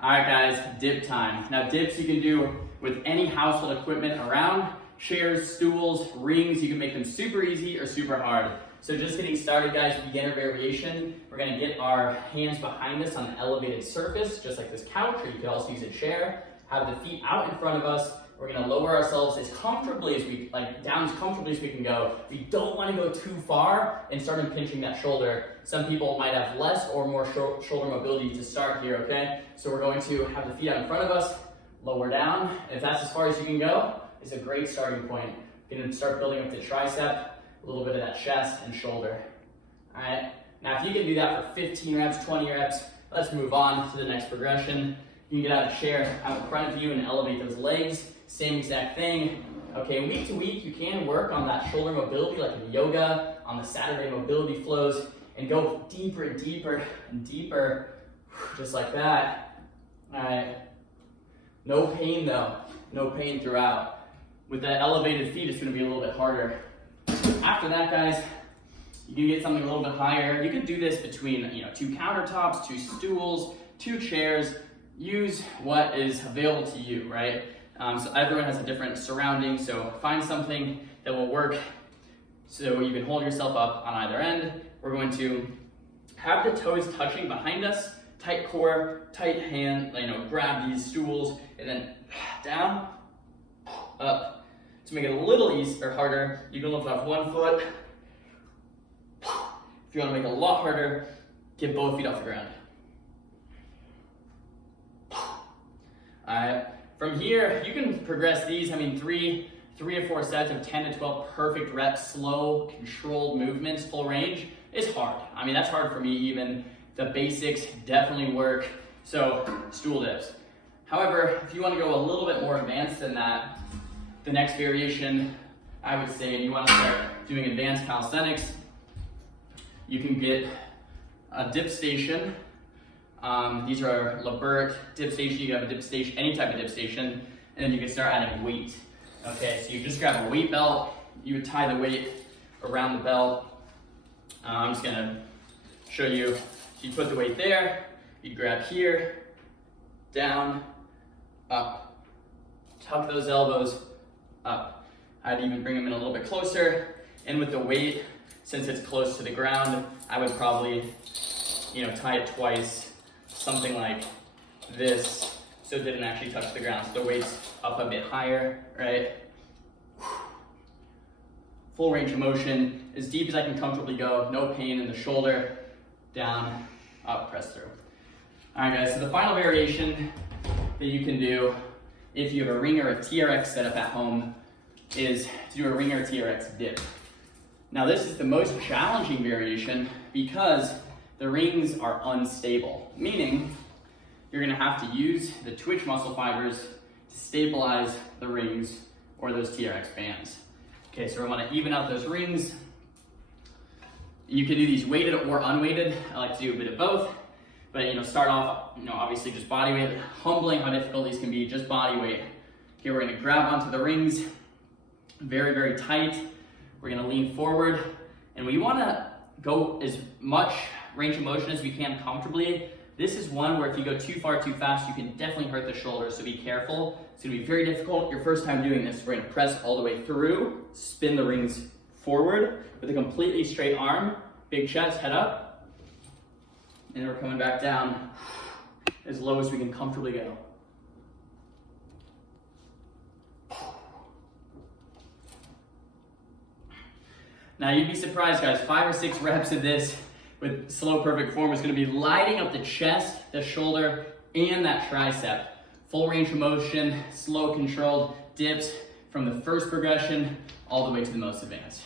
All right, guys, dip time. Now, dips you can do with any household equipment around, chairs, stools, rings. You can make them super easy or super hard. So just getting started, guys, beginner variation. We're gonna get our hands behind us on an elevated surface, just like this couch, or you could also use a chair. Have the feet out in front of us. We're gonna lower ourselves as comfortably as we, down as comfortably as we can go. We don't wanna go too far and start impinging that shoulder. Some people might have less or more shoulder mobility to start here, okay? So we're going to have the feet out in front of us, lower down. And if that's as far as you can go, it's a great starting point. You're gonna start building up the tricep, a little bit of that chest and shoulder. All right, now if you can do that for 15 reps, 20 reps, let's move on to the next progression. You can get out of the chair out in front of you and elevate those legs. Same exact thing. Okay, week to week, you can work on that shoulder mobility like in yoga, on the Saturday mobility flows, and go deeper and deeper and deeper, just like that. All right, no pain though, no pain throughout. With that elevated feet, it's gonna be a little bit harder. After that, guys, you can get something a little bit higher. You can do this between, two countertops, two stools, two chairs. Use what is available to you, right? So everyone has a different surrounding, so find something that will work so you can hold yourself up on either end. We're going to have the toes touching behind us, tight core, tight hand, grab these stools, and then down, up. To make it a little easier or harder, you can lift off one foot. If you want to make it a lot harder, get both feet off the ground. All right. From here, you can progress these. three or four sets of 10 to 12 perfect reps, slow, controlled movements, full range is hard. That's hard for me even. The basics definitely work. So stool dips. However, if you want to go a little bit more advanced than that, the next variation, I would say, and you want to start doing advanced calisthenics, you can get a dip station. These are Labert dip station. You can have a dip station, any type of dip station, and then you can start adding weight. Okay, so you just grab a weight belt. You would tie the weight around the belt. I'm just gonna show you. You put the weight there. You grab here, down, up. Tuck those elbows up. I'd even bring them in a little bit closer. And with the weight, since it's close to the ground, I would probably, tie it twice, something like this, so it didn't actually touch the ground. So the weight's up a bit higher, right? Full range of motion, as deep as I can comfortably go, no pain in the shoulder, down, up, press through. All right, guys, so the final variation that you can do if you have a ring or a TRX setup at home is to do a ring or TRX dip. Now this is the most challenging variation because the rings are unstable, meaning you're gonna have to use the twitch muscle fibers to stabilize the rings or those TRX bands. Okay, so we wanna even out those rings. You can do these weighted or unweighted. I like to do a bit of both, but start off, obviously just body weight. Humbling how difficult these can be, just body weight. Okay, we're gonna grab onto the rings, very, very tight. We're gonna lean forward, and we wanna go as much range of motion as we can comfortably. This is one where if you go too far too fast, you can definitely hurt the shoulder, so be careful. It's gonna be very difficult your first time doing this. We're gonna press all the way through, spin the rings forward with a completely straight arm, big chest, head up, and then we're coming back down as low as we can comfortably go. Now you'd be surprised, guys, 5 or 6 reps of this with slow perfect form is gonna be lighting up the chest, the shoulder, and that tricep. Full range of motion, slow controlled dips from the first progression all the way to the most advanced.